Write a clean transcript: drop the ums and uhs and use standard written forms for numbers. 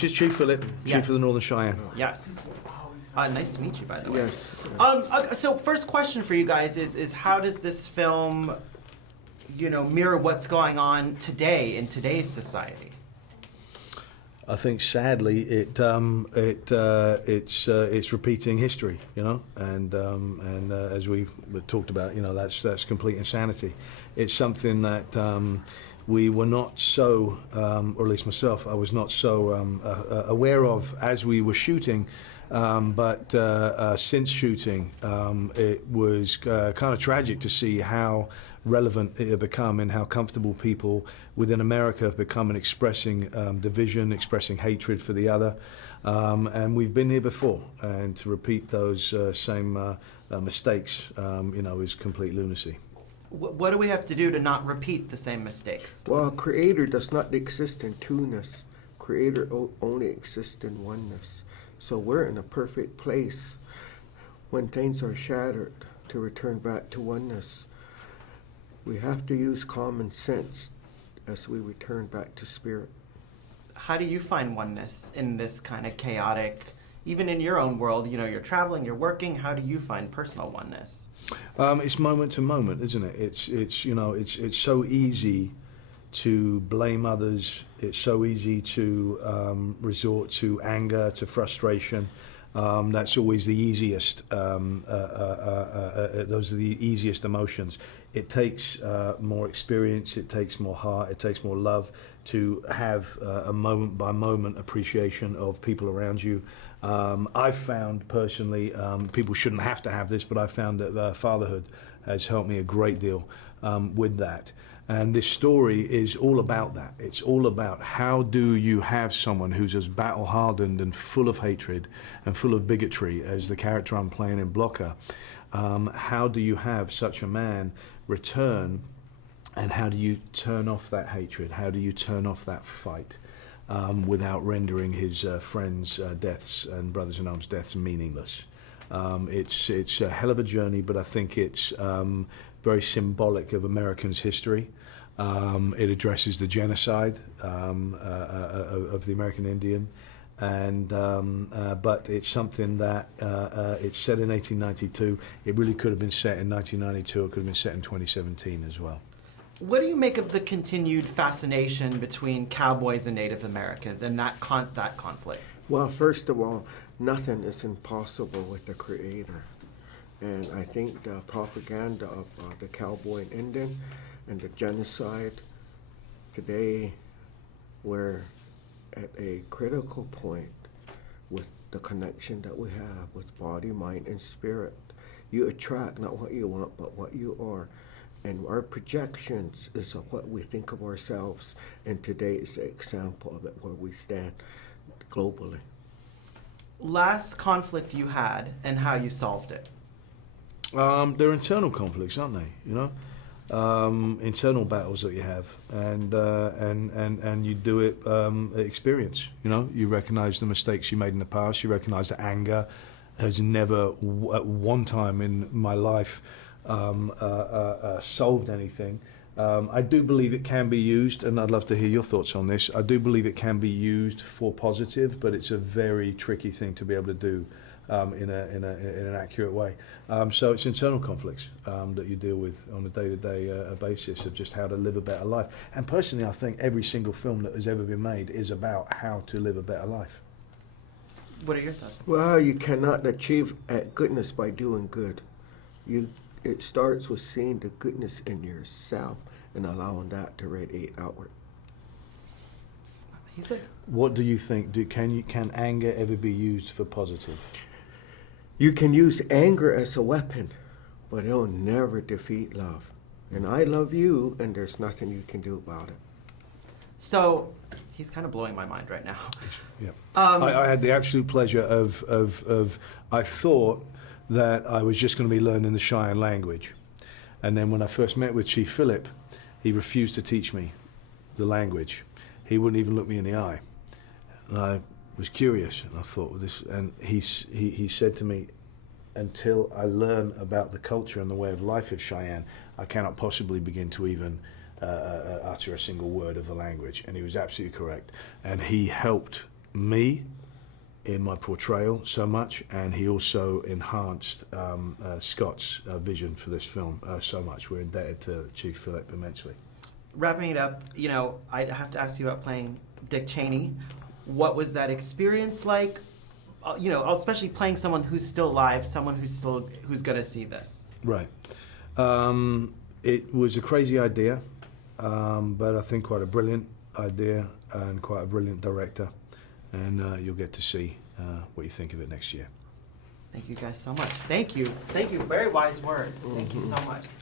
This is Chief Phillip, Chief of the Northern Cheyenne. Yes. Nice to meet you, by the way. Yes. So first question for you guys is how does this film, mirror what's going on today in today's society? I think sadly it's repeating history, and as we talked about, that's complete insanity. It's something that we were not so, or at least myself, I was not so aware of as we were shooting. But since shooting, it was kind of tragic to see how relevant it had become and how comfortable people within America have become in expressing division, expressing hatred for the other. And we've been here before, and to repeat those same mistakes, is complete lunacy. What do we have to do to not repeat the same mistakes? Well, Creator does not exist in two-ness. Creator only exists in oneness. So we're in a perfect place when things are shattered to return back to oneness. We have to use common sense as we return back to spirit. How do you find oneness in this kind of chaotic, even in your own world, you're traveling, you're working, how do you find personal oneness? It's moment to moment, isn't it? It's so easy to blame others. It's so easy to resort to anger, to frustration. That's always the easiest. Those are the easiest emotions. It takes more experience. It takes more heart. It takes more love to have a moment by moment appreciation of people around you. I've found personally, people shouldn't have to have this, but I've found that fatherhood has helped me a great deal with that. And this story is all about that. It's all about how do you have someone who's as battle-hardened and full of hatred and full of bigotry as the character I'm playing in Blocker. How do you have such a man return, and how do you turn off that hatred? How do you turn off that fight without rendering his friends' deaths and brothers-in-arms' deaths meaningless? It's a hell of a journey, but I think it's very symbolic of Americans' history. It addresses the genocide of the American Indian, and but it's something that it's set in 1892. It really could have been set in 1992. It could have been set in 2017 as well. What do you make of the continued fascination between cowboys and Native Americans and that conflict? Well, first of all, nothing is impossible with the Creator. And I think the propaganda of the cowboy and Indian and the genocide, today we're at a critical point with the connection that we have with body, mind, and spirit. You attract not what you want, but what you are. And our projections is of what we think of ourselves. And today is an example of it, where we stand globally. Last conflict you had and how you solved it? They're internal conflicts, aren't they? Internal battles that you have, and you do it experience. You recognize the mistakes you made in the past. You recognize that anger has never, at one time in my life, solved anything. I do believe it can be used, and I'd love to hear your thoughts on this. I do believe it can be used for positive, but it's a very tricky thing to be able to do in an accurate way. So it's internal conflicts that you deal with on a day-to-day basis of just how to live a better life. And personally, I think every single film that has ever been made is about how to live a better life. What are your thoughts? Well, you cannot achieve goodness by doing good. It starts with seeing the goodness in yourself and allowing that to radiate outward. He said, what do you think? Can anger ever be used for positive? You can use anger as a weapon, but it'll never defeat love. And I love you, and there's nothing you can do about it. So, he's kind of blowing my mind right now. Yeah. I had the absolute pleasure of I thought that I was just going to be learning the Cheyenne language. And then when I first met with Chief Phillip, he refused to teach me the language. He wouldn't even look me in the eye. And I was curious, and I thought, this. And he said to me, until I learn about the culture and the way of life of Cheyenne, I cannot possibly begin to even utter a single word of the language. And he was absolutely correct. And he helped me in my portrayal so much, and he also enhanced Scott's vision for this film so much. We're indebted to Chief Phillip immensely. Wrapping it up, you know, I have to ask you about playing Dick Cheney. What was that experience like? You know, especially playing someone who's still alive, someone who's gonna see this. Right. It was a crazy idea, but I think quite a brilliant idea and quite a brilliant director. And you'll get to see what you think of it next year. Thank you guys so much. Thank you. Thank you. Very wise words. Thank you so much.